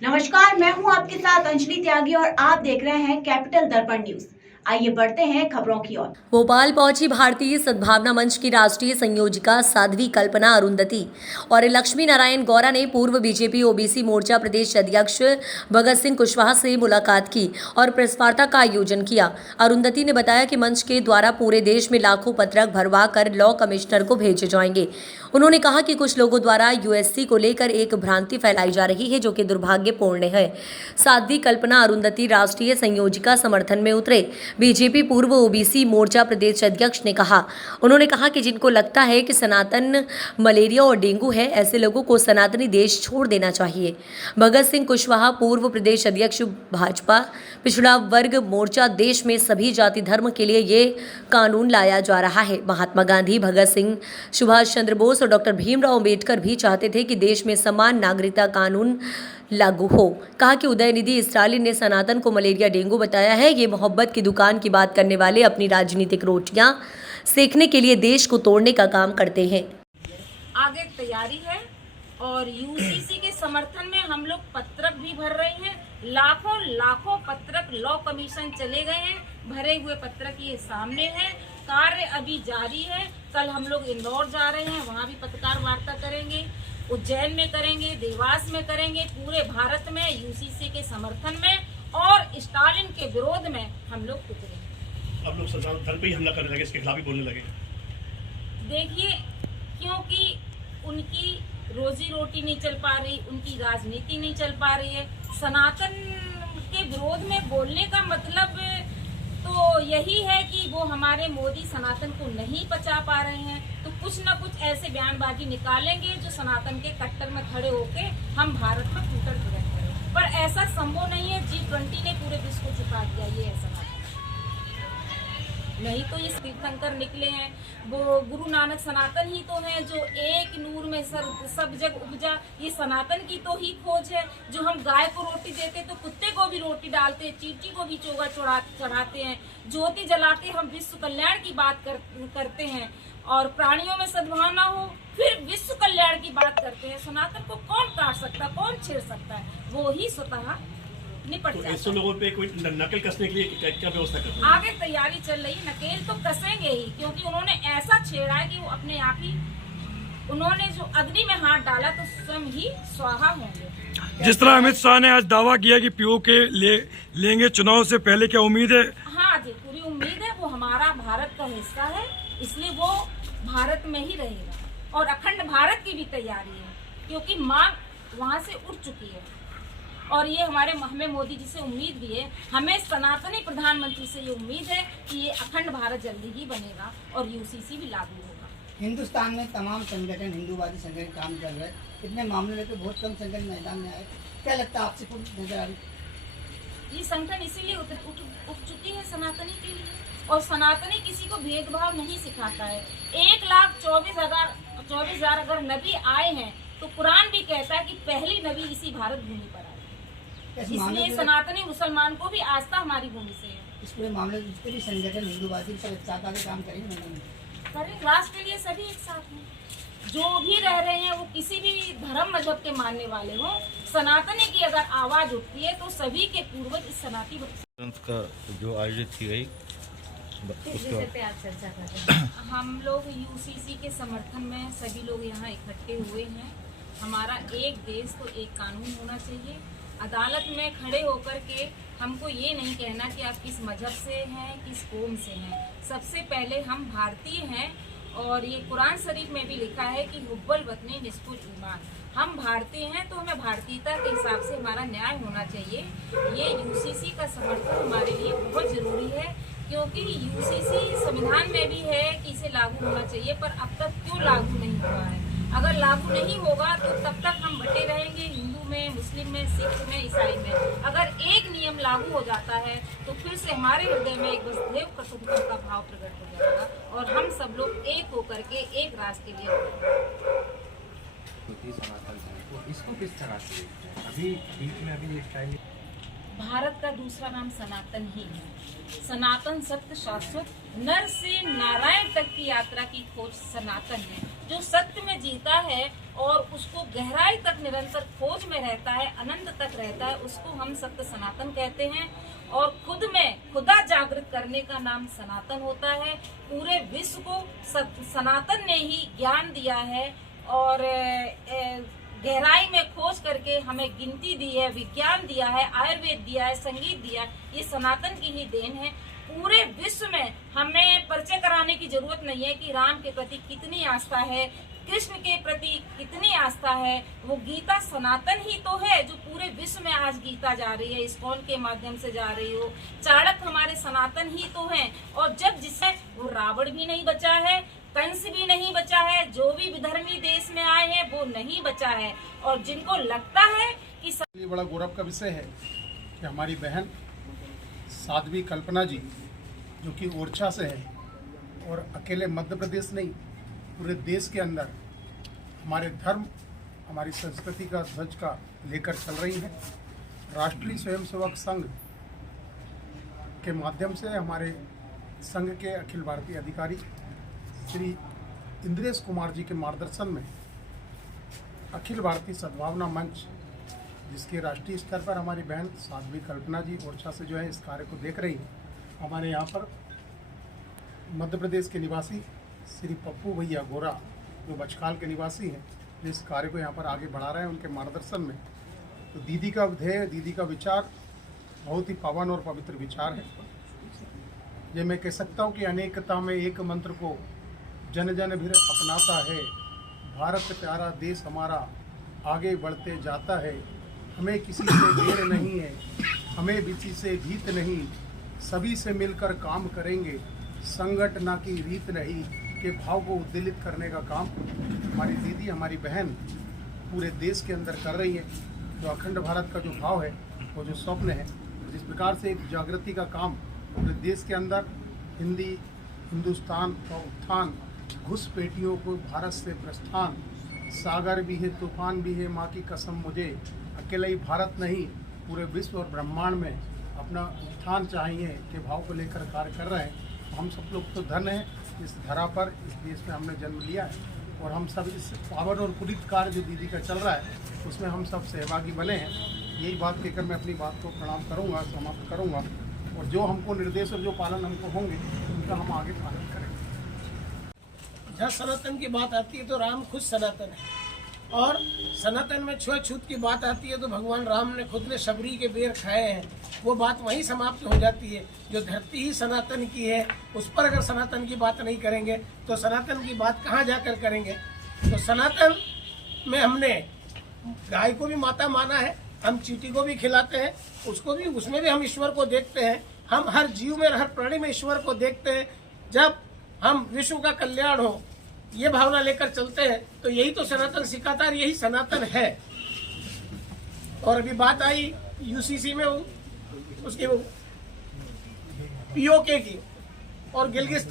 नमस्कार, मैं हूं आपके साथ अंजलि त्यागी और आप देख रहे हैं कैपिटल दर्पण न्यूज। आइए बढ़ते हैं खबरों की ओर। भोपाल पहुंची भारतीय सद्भावना मंच की राष्ट्रीय संयोजिका साध्वी कल्पना अरुंधति और लक्ष्मी नारायण गौरा ने पूर्व बीजेपी ओबीसी मोर्चा प्रदेश अध्यक्ष भगत सिंह कुशवाहा से मुलाकात की और प्रेस वार्ता का आयोजन किया। अरुंधति ने बताया कि मंच के द्वारा पूरे देश में लाखों पत्रक भरवा कर लॉ कमिश्नर को भेजे जाएंगे। उन्होंने कहा कि कुछ लोगों द्वारा यूएससी को लेकर एक भ्रांति फैलाई जा रही है, जो कि दुर्भाग्यपूर्ण है। साध्वी कल्पना अरुंधति राष्ट्रीय संयोजिका समर्थन में उतरे। बीजेपी पूर्व ओबीसी मोर्चा प्रदेश अध्यक्ष ने कहा, उन्होंने कहा कि जिनको लगता है कि सनातन मलेरिया और डेंगू है, ऐसे लोगों को सनातनी देश छोड़ देना चाहिए। भगत सिंह कुशवाहा पूर्व प्रदेश अध्यक्ष भाजपा पिछड़ा वर्ग मोर्चा, देश में सभी जाति धर्म के लिए ये कानून लाया जा रहा है। महात्मा गांधी, भगत सिंह, सुभाष चंद्र बोस और डॉक्टर भीमराव अंबेडकर भी चाहते थे कि देश में समान नागरिकता कानून लागू हो। कहा कि उदयनिधि स्टालिन ने सनातन को मलेरिया डेंगू बताया है। ये मोहब्बत की दुकान की बात करने वाले अपनी राजनीतिक रोटियां सेकने के लिए देश को तोड़ने का काम करते हैं। आगे तैयारी है और यूसीसी के समर्थन में हम लोग पत्रक भी भर रहे हैं। लाखों पत्रक लॉ कमीशन चले गए हैं, भरे हुए पत्रक ये सामने हैं। कार्य अभी जारी है। कल हम लोग इंदौर जा रहे हैं, वहाँ भी पत्रकार वार्ता करेंगे। उज्जैन में करेंगे, देवास में करेंगे। पूरे भारत में यूसीसी के समर्थन में और स्टालिन के विरोध में हम लोग उतरेंगे। अब लोग सनातन धर्म पे ही हमला करने लगे, इसके खिलाफ ही बोलने लगे। देखिए, क्योंकि उनकी रोजी रोटी नहीं चल पा रही, उनकी राजनीति नहीं चल पा रही है। सनातन के विरोध में बोलने का मतलब तो यही है कि वो हमारे मोदी सनातन को नहीं बचा पा रहे हैं, तो कुछ न कुछ ऐसे बयानबाजी निकालेंगे जो सनातन के कट्टर में खड़े होके हम भारत में टूटर गिरट करें। पर ऐसा संभव नहीं है। G20 ने पूरे विश्व को चुका दिया, ये ऐसा नहीं। तो ये तीर्थंकर निकले हैं, वो गुरु नानक सनातन ही तो है, जो एक नूर में सब जग उपजा। ये सनातन की तो ही खोज है। जो हम गाय को रोटी देते तो कुत्ते को भी रोटी डालते हैं, चींटी को भी चोगा चढ़ाते हैं। ज्योति जला के हम विश्व कल्याण की बात करते हैं और प्राणियों में सद्भावना हो, फिर विश्व कल्याण की बात करते हैं। सनातन को कौन काट सकता, कौन छेड़ सकता है? वो ही स्वतः निपट जाता है। ऐसे लोगों पे कोई नकल कसने के लिए क्या व्यवस्था करते हैं? आगे तैयारी चल रही है। नकेल तो कसेंगे ही, क्योंकि उन्होंने ऐसा छेड़ा है कि वो अपने आप ही, उन्होंने जो अग्नि में हाथ डाला तो स्वयं ही स्वाहा होंगे। जिस तरह अमित शाह ने आज दावा किया कि पीओ के लेंगे चुनाव से पहले, क्या उम्मीद है? हाँ जी, पूरी उम्मीद है। वो हमारा भारत का हिस्सा है, इसलिए वो भारत में ही रहेगा। और अखंड भारत की भी तैयारी है, क्योंकि मांग वहाँ से उठ चुकी है। और ये हमें मोदी जी से उम्मीद भी है, हमें सनातनी प्रधानमंत्री से ये उम्मीद है कि ये अखंड भारत जल्दी ही बनेगा और यूसीसी भी लागू होगा। हिंदुस्तान में तमाम संगठन, हिंदूवादी संगठन काम कर रहे हैं। इतने मामले में तो बहुत कम संगठन मैदान में आए। क्या लगता है आपसे कुछ नजर आ रही? ये संगठन इसीलिए उठ चुकी है सनातनी के लिए। और सनातनी किसी को भेदभाव नहीं सिखाता है। 1,24,000 अगर नबी आए हैं तो कुरान भी कहता है कि पहली नबी इसी भारत भूमि पर आई। इसलिए सनातनी मुसलमान को भी आस्था हमारी भूमि से है। इस पूरे मामले में जितने भी संगठन हिंदूवादी सब एक साथ आके काम करेंगे, राष्ट्र के लिए सभी एक साथ हैं। जो भी रह रहे हैं वो किसी भी धर्म मजहब के मानने वाले हों, सनातनी की अगर आवाज उठती है तो सभी के पूर्वज इस सनातनी का जो आयोजित की गई चर्चा करते हैं। हम लोग यूसीसी के समर्थन में सभी लोग यहाँ इकट्ठे हुए हैं। हमारा एक देश तो एक कानून होना चाहिए। अदालत में खड़े होकर के हमको ये नहीं कहना कि आप किस मजहब से हैं, किस कौम से हैं। सबसे पहले हम भारतीय हैं और ये कुरान शरीफ में भी लिखा है कि हुब्बुल वतनी निस्फुल ईमान। हम भारतीय हैं तो हमें भारतीयता के हिसाब से हमारा न्याय होना चाहिए। ये यूसीसी का समर्थन हमारे लिए बहुत ज़रूरी है, क्योंकि यूसीसी संविधान में भी है कि इसे लागू होना चाहिए, पर अब तक क्यों लागू नहीं हुआ है? अगर लागू नहीं होगा तो तब तक हम बटे रहेंगे, हिंदू में, मुस्लिम में, सिख में, ईसाई में। अगर एक नियम लागू हो जाता है तो फिर से हमारे हृदय में एक वसुधैव कुटुंबकम का भाव प्रकट हो जाएगा और हम सब लोग एक होकर के एक राष्ट्र के लिए सनातन है, तो इसको किस तरह से अभी बीच में अभी ये टाइम भारत का दूसरा नाम सनातन ही है। सनातन सत्य शाश्वत, नर से नारायण तक की यात्रा की खोज सनातन है। जो सत्य में जीता है और उसको गहराई तक निरंतर खोज में रहता है, अनंत तक रहता है, उसको हम सत्य सनातन कहते हैं। और खुद में खुदा जागृत करने का नाम सनातन होता है। पूरे विश्व को सनातन ने ही ज्ञान दिया है और गहराई में खोज करके हमें गिनती दी है, विज्ञान दिया है, आयुर्वेद दिया है, संगीत दिया है। ये सनातन की ही देन है। पूरे विश्व में हमें परिचय कराने की जरूरत नहीं है कि राम के प्रति कितनी आस्था है, कृष्ण के प्रति कितनी आस्था है। वो गीता सनातन ही तो है जो पूरे विश्व में आज गीता जा रही है, इस्कॉन के माध्यम से जा रही हो। चाणक्य हमारे सनातन ही तो हैं। और जब जिससे वो रावण भी नहीं बचा है, कंस भी नहीं बचा है, जो भी विधर्मी देश में आए हैं वो नहीं बचा है। और जिनको लगता है कि ये बड़ा गौरव का विषय है कि हमारी बहन साध्वी कल्पना जी, जो कि ओरछा से है और अकेले मध्य प्रदेश नहीं पूरे देश के अंदर हमारे धर्म, हमारी संस्कृति का ध्वज का लेकर चल रही हैं। राष्ट्रीय स्वयंसेवक संघ के माध्यम से हमारे संघ के अखिल भारतीय अधिकारी श्री इंद्रेश कुमार जी के मार्गदर्शन में अखिल भारतीय सद्भावना मंच, जिसके राष्ट्रीय स्तर पर हमारी बहन साध्वी कल्पना जी ओरछा से जो है इस कार्य को देख रही हैं। हमारे यहाँ पर मध्य प्रदेश के निवासी श्री पप्पू भैया गोरा, जो बचकाल के निवासी हैं, जो इस कार्य को यहाँ पर आगे बढ़ा रहे हैं, उनके मार्गदर्शन में। तो दीदी का ध्येय, दीदी का विचार बहुत ही पावन और पवित्र विचार है। ये मैं कह सकता हूँ कि अनेकता में एक मंत्र को जन जन भी अपनाता है। भारत प्यारा देश हमारा आगे बढ़ते जाता है। हमें किसी से देर नहीं है, हमें किसी से भीत नहीं, सभी से मिलकर काम करेंगे। संगठन की रीत नहीं के भाव को उद्दीलित करने का काम हमारी दीदी, हमारी बहन पूरे देश के अंदर कर रही है। जो अखंड भारत का जो भाव है, वो जो स्वप्न है, जिस प्रकार से एक जागृति का काम पूरे देश के अंदर हिंदुस्तान का उत्थान, घुसपैठियों को भारत से प्रस्थान, सागर भी है तूफान भी है, माँ की कसम मुझे अकेला ही भारत नहीं पूरे विश्व और ब्रह्मांड में अपना उत्थान चाहिए के भाव को लेकर कार्य कर रहे हैं। हम सब लोग तो धन्य हैं, इस धरा पर, इस देश में हमने जन्म लिया है और हम सब इस पावन और पुनीत कार्य जो दीदी का चल रहा है उसमें हम सब सहभागी बने हैं। यही बात कहकर मैं अपनी बात को प्रणाम करूँगा, समाप्त करूँगा। और जो हमको निर्देश और जो पालन हमको होंगे उनका हम आगे पालन करेंगे। जहाँ सनातन की बात आती है तो राम खुद सनातन है, और सनातन में छुआछूत की बात आती है तो भगवान राम ने खुद ने शबरी के बेर खाए हैं। वो बात वहीं समाप्त हो जाती है। जो धरती ही सनातन की है, उस पर अगर सनातन की बात नहीं करेंगे तो सनातन की बात कहाँ जाकर करेंगे। तो सनातन में हमने गाय को भी माता माना है, हम चींटी को भी खिलाते हैं, उसको भी, उसमें भी हम ईश्वर को देखते हैं। हम हर जीव में, हर प्राणी में ईश्वर को देखते हैं। जब हम विश्व का कल्याण हो ये भावना लेकर चलते हैं तो यही तो सनातन सिखाता है, यही सनातन है। और अभी बात आई यूसीसी में उसकी पीओके की और गिलगिट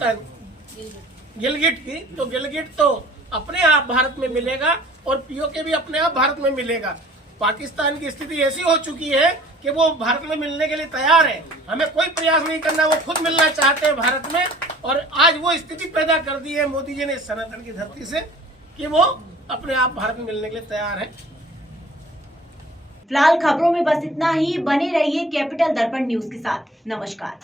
की, तो गिलगिट तो अपने आप भारत में मिलेगा और पीओके भी अपने आप भारत में मिलेगा। पाकिस्तान की स्थिति ऐसी हो चुकी है कि वो भारत में मिलने के लिए तैयार है, हमें कोई प्रयास नहीं करना, वो खुद मिलना चाहते हैं भारत में। और आज वो स्थिति पैदा कर दी है मोदी जी ने सनातन की धरती से कि वो अपने आप भारत में मिलने के लिए तैयार है। फिलहाल खबरों में बस इतना ही। बने रहिए कैपिटल दर्पण न्यूज के साथ। नमस्कार।